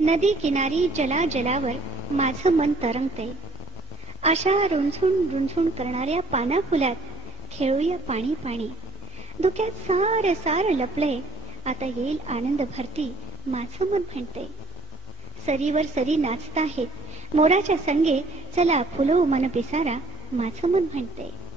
नदी किनारी जला जलावर माझं मन तरंगते. अशा रुंझुन रुंझुन करणाऱ्या पाना फुलात खेळूया पाणी पाणी. धुक्यात सार सार लपले, आता येईल आनंद भरती, माझं मन म्हणते. सरीवर सरी नाचताहेत मोराच्या संगे, चला फुलो मन पिसारा, माझं मन म्हणते.